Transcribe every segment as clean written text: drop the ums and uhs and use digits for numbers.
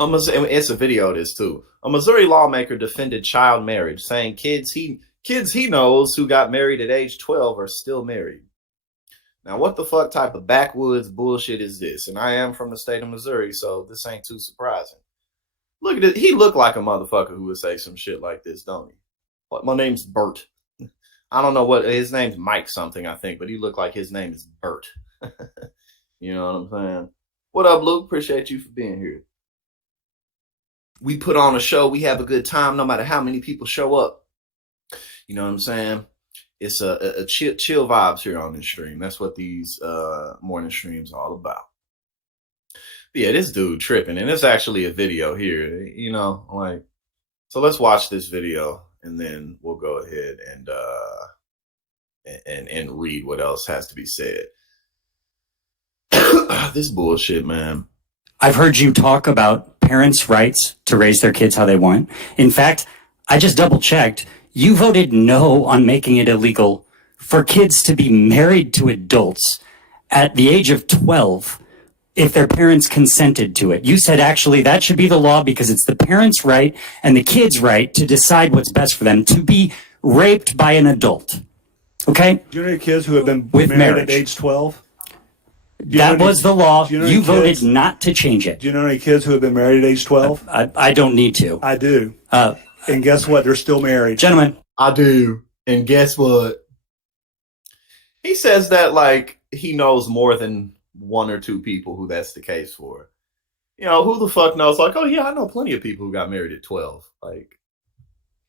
It's a video of this too. A Missouri lawmaker defended child marriage, saying kids he knows who got married at age 12 are still married. Now, what the fuck type of backwoods bullshit is this? And I am from the state of Missouri, so this ain't too surprising. Look at it. He looked like a motherfucker who would say some shit like this, don't he? Like, my name's Bert. I don't know what his name's Mike something, I think, but he looked like his name is Bert. You know what I'm saying? What up, Luke? Appreciate you for being here. We put on a show. We have a good time, no matter how many people show up. You know what I'm saying? It's a chill vibes here on this stream. That's what these morning streams are all about. But yeah, this dude tripping, and it's actually a video here. You know, like, so let's watch this video, and then we'll go ahead and read what else has to be said. This bullshit, man. I've heard you talk about parents' rights to raise their kids how they want. In fact, I just double checked. You voted no on making it illegal for kids to be married to adults at the age of 12 if their parents consented to it. You said actually that should be the law because it's the parents' right and the kids' right to decide what's best for them to be raped by an adult. Okay? Do you know any kids who have been With married marriage. at age 12? That was the law. Do you know You any voted kids- not to change it. Do you know any kids who have been married at age 12? I don't need to. I do. And guess what? They're still married. Gentlemen, I do. And guess what? He says that like he knows more than one or two people who that's the case for. You know, who the fuck knows? Like, oh yeah, I know plenty of people who got married at 12. Like,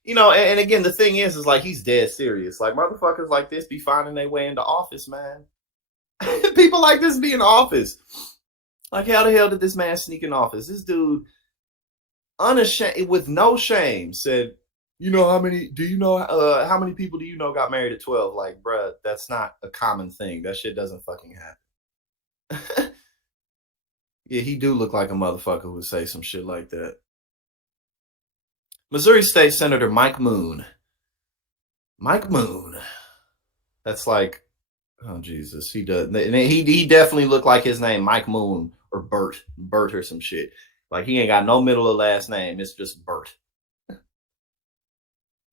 you know, and again, the thing is like he's dead serious. Like, motherfuckers like this be finding their way into office, man. People like this be in office. Like, how the hell did this man sneak in office? This dude, unashamed, with no shame, said, you know how many people do you know got married at 12? Like, bruh, that's not a common thing. That shit doesn't fucking happen. Yeah, he do look like a motherfucker who would say some shit like that. Missouri State Senator Mike Moon. Mike Moon. That's like, oh Jesus, he does. He definitely looked like his name, Mike Moon or Bert or some shit. Like, he ain't got no middle or last name. It's just Bert.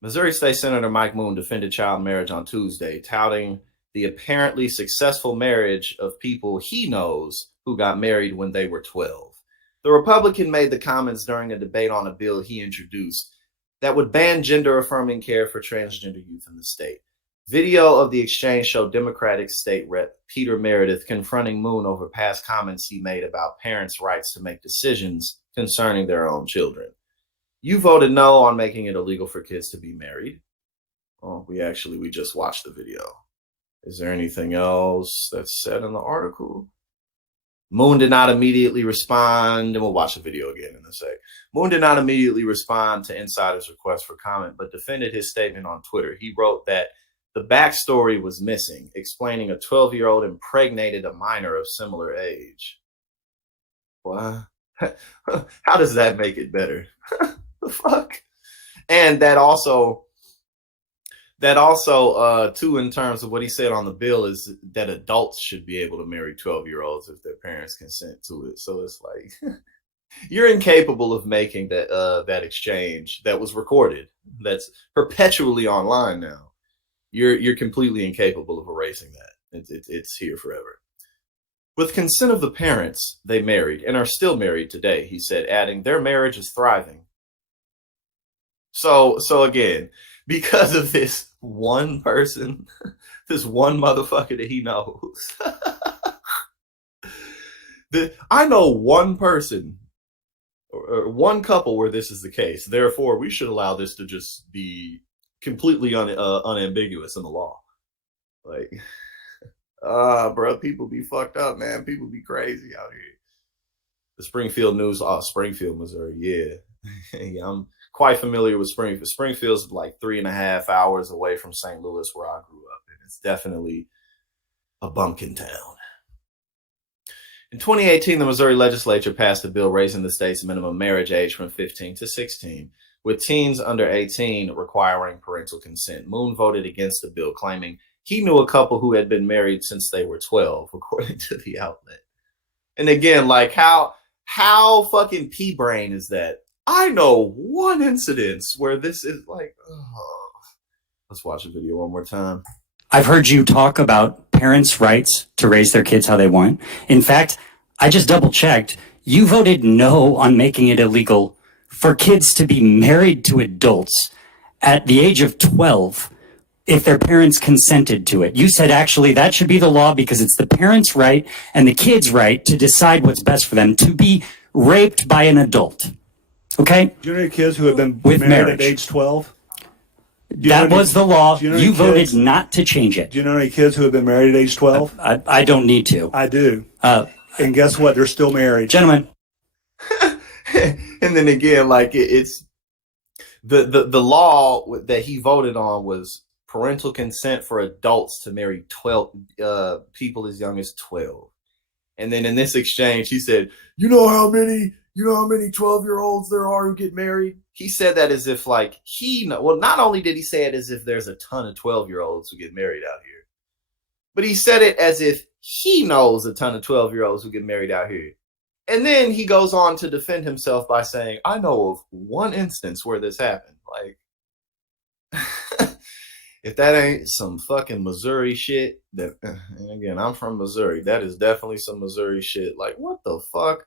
Missouri State Senator Mike Moon defended child marriage on Tuesday, touting the apparently successful marriage of people he knows who got married when they were 12. The Republican made the comments during a debate on a bill he introduced that would ban gender-affirming care for transgender youth in the state. Video of the exchange showed Democratic State Rep Peter Meredith confronting Moon over past comments he made about parents' rights to make decisions concerning their own children. You voted no on making it illegal for kids to be married. Oh, we just watched the video. Is there anything else that's said in the article? Moon did not immediately respond, and we'll watch the video again in a sec. Moon did not immediately respond to Insider's request for comment, but defended his statement on Twitter. He wrote that the backstory was missing, explaining a 12-year-old impregnated a minor of similar age. What? How does that make it better? The fuck? And that also too, in terms of what he said on the bill, is that adults should be able to marry 12-year-olds if their parents consent to it. So it's like, you're incapable of making that exchange that was recorded, that's perpetually online now. You're completely incapable of erasing that. It's here forever. With consent of the parents, they married and are still married today, he said, adding, their marriage is thriving. So again, because of this one person, this one motherfucker that he knows, I know one person or one couple where this is the case. Therefore, we should allow this to just be completely unambiguous in the law. Like, bro, people be fucked up, man. People be crazy out here. The Springfield News, Springfield, Missouri. Yeah. Yeah, I'm quite familiar with Springfield. Springfield's like 3.5 hours away from St. Louis, where I grew up. And it's definitely a bumpkin town. In 2018, the Missouri legislature passed a bill raising the state's minimum marriage age from 15 to 16, with teens under 18 requiring parental consent. Moon voted against the bill, claiming he knew a couple who had been married since they were 12, according to the outlet. And again, like, how How fucking pea brain is that? I know one incidence where this is like, oh. Let's watch the video one more time. I've heard you talk about parents' rights to raise their kids how they want. In fact, I just double checked. You voted no on making it illegal for kids to be married to adults at the age of 12 if their parents consented to it. You said actually that should be the law because it's the parents' right and the kids' right to decide what's best for them to be raped by an adult. Okay? Do you know any kids who have been With married marriage. at age 12? That was the law. do you know You any voted kids- not to change it. Do you know any kids who have been married at age 12? I don't need to. I do. Uh, And guess what? They're still married. Gentlemen, And then again, like it's the law that he voted on was parental consent for adults to marry 12 people as young as 12. And then in this exchange, he said, you know how many 12-year-olds there are who get married? He said that as if like not only did he say it as if there's a ton of 12-year-olds who get married out here, but he said it as if he knows a ton of 12-year-olds who get married out here. And then he goes on to defend himself by saying, I know of one instance where this happened. Like, if that ain't some fucking Missouri shit, that, and again, I'm from Missouri. That is definitely some Missouri shit. Like, what the fuck?